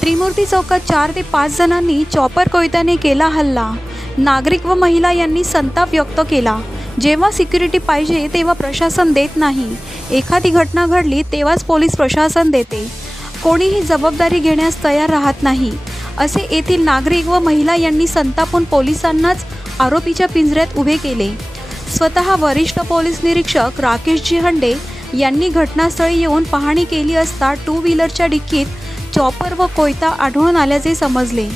त्रिमूर्ती चौकात 4 ते 5 जणांनी चॉपर कोयत्याने केला हल्ला। नागरिक व महिला यांनी संताप व्यक्त केला। जेव्हा सिक्युरिटी पाहिजे तेव्हा प्रशासन देत नाही। एखादी घटना घडली तेव्हाच पोलीस प्रशासन देते, कोणीही जबाबदारी घेण्यास तयार राहत नाही, असे येथील नागरिक व महिला यांनी संतापून पोलिसांनाच आरोपीच्या पिंजऱ्यात उभे केले। स्वतः वरिष्ठ पोलीस निरीक्षक राकेशजी हंडे यांनी घटनास्थळी येऊन पाहणी केली असता 2 व्हीलरच्या डिक्कीत चॉपर व कोयता आढळून आल्याचे समजले।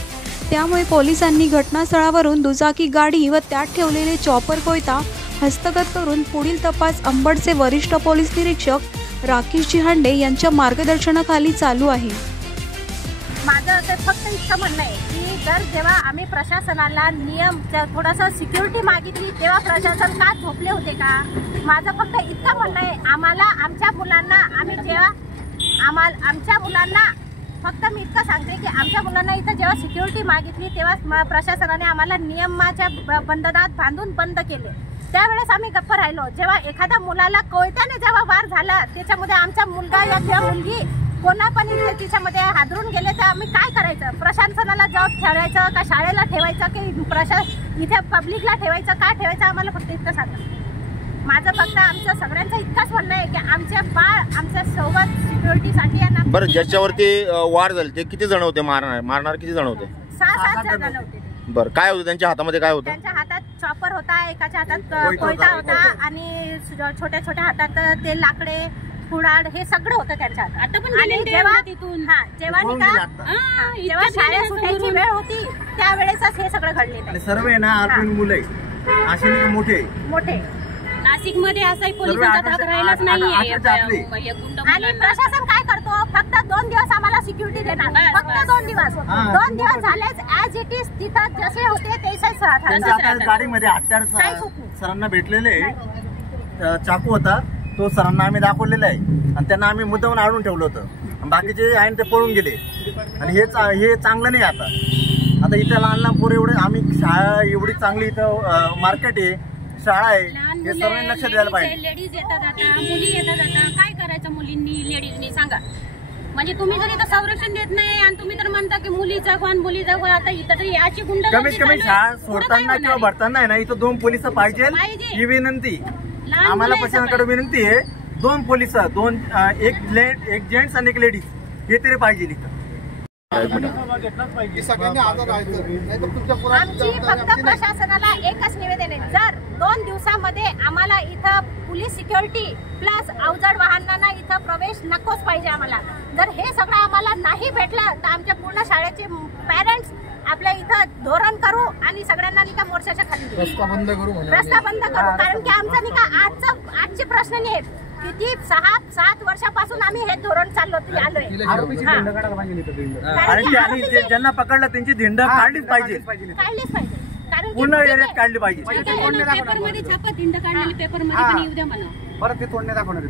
त्यामुळे पोलिसांनी घटनास्थळावरून दुचाकी गाडी व त्यात ठेवलेले चॉपर कोयता हस्तगत करून पुढील तपास अंबडचे वरिष्ठ पोलीस निरीक्षक राकेशजी हंडे यांच्या मार्गदर्शनाखाली चालू आहे। माझं असं फक्त इतकं म्हणणं आहे की जर जेव्हा आम्ही प्रशासनाला नियम थोडासा सिक्युरिटी मागितली तेव्हा प्रशासन का झोपले होते का? माझं फक्त इतकं म्हणणं आहे, आम्हाला आमच्या मुलांना आमच्या मुलांना फक्त मी इतकं सांगते की आमच्या मुलांना इथं जेव्हा सिक्युरिटी मागितली तेव्हा प्रशासनाने आम्हाला नियमाच्या बंधनात बांधून बंद केले। त्यावेळेस आम्ही गप्प राहिलो। जेव्हा एखाद्या मुलाला कोयत्याने जेव्हा वार झाला त्याच्यामध्ये आमचा मुलगा या किंवा मुलगी कोणा पण इथे तिच्यामध्ये हादरून गेले तर आम्ही काय करायचं? प्रशासनाला जॉब ठेवायचं का शाळेला ठेवायचं की इथे पब्लिकला ठेवायचं? काय ठेवायचं? आम्हाला फक्त इतकं सांगा। माझं फक्त आमचं सगळ्यांचं इतकंच म्हणणं आहे की आमचे बाळ आमच्या सोबत सिक्युरिटीसाठी आहे ना। बरं, ज्याच्यावरती वार झाले ते किती जण होते? मारणार किती जण होते? 6-7 जण होते। बरं, काय होतं त्यांच्या हातामध्ये? काय होतं? त्यांच्या हातात चॉपर होता, एकाच्या हातात कोयता होता आणि छोट्या छोट्या हातात ते लाकडे कुडाड हे सगळं होतं त्यांच्या हातात। आता पण जेव्हा जेव्हा शाळेत सुटायची वेळ होती त्यावेळेसच हे सगळं घडले। सर्व आहे ना अर्जुन मुलं आहे, असे मोठे नाशिक मध्ये असाही पोलिसांचा धाक राहिलाच नाहीये। आणि प्रशासन काय करतो? फक्त 2 दिवस आम्हाला सिक्युरिटी देणार, फक्त 2 दिवस। 2 दिवस झालेच ॲज इट इज तिथं जसे होते तसेच राहतात। गाडीमध्ये हत्यार सरांना भेटलेले, चाकू होता तो सरांना आम्ही दाखवलेला आहे आणि त्यांना आम्ही मुद्दामून आणून ठेवलं होतं। बाकीचे आहे ते पळून गेले आणि हे चांगलं नाही। आता इथं लहान पोरं एवढे, आम्ही शाळा एवढी चांगली, इथं मार्केट आहे, शाळा आहे, हे सर्वांनी लक्ष द्यायला पाहिजे। लेडीज येतात आता, मुली येतात आता, काय करायचं मुलींनी लेडीजनी सांगा? म्हणजे तुम्ही जर इथं संरक्षण देत नाही आणि तुम्ही तर म्हणता की मुलीचा कोण मुलीचा कोण, आता इथं तर याची गुंड कमीत कमी शाळा सोडताना किंवा भरताना आहे ना इथं 2 पोलिस पाहिजे ही विनंती आम्हाला प्रशासनाकडे विनंती आहे। 2 पोलिस, एक जेंट्स आणि एक लेडीज हे तरी पाहिजे इथं। आमची फक्त प्रशासनाला एकच निवेदन आहे, जर 2 दिवसामध्ये आम्हाला इथं पोलीस सिक्युरिटी प्लस अवजड वाहनांना इथं प्रवेश नकोच पाहिजे आम्हाला। जर हे सगळं आम्हाला नाही भेटलं तर आमच्या पूर्ण शाळेचे पॅरेंट्स आपल्या इथं धोरण करू आणि सगळ्यांना निका मोर्चाच्या खाली रस्ता बंद करू। कारण की आमचा निका आजचे प्रश्न नाही आहेत, किती 6-7 वर्षापासून आम्ही हे धोरण चालवत आलोय। ज्यांना पकडलं त्यांची धिंड काढलीच पाहिजे, कारण पूर्ण एरियात काढली पाहिजे। पेपरमध्ये छापा, धिंड काढलेली पेपरमध्ये पण येऊ द्या मला। परत ते तोडणे दाखवणार.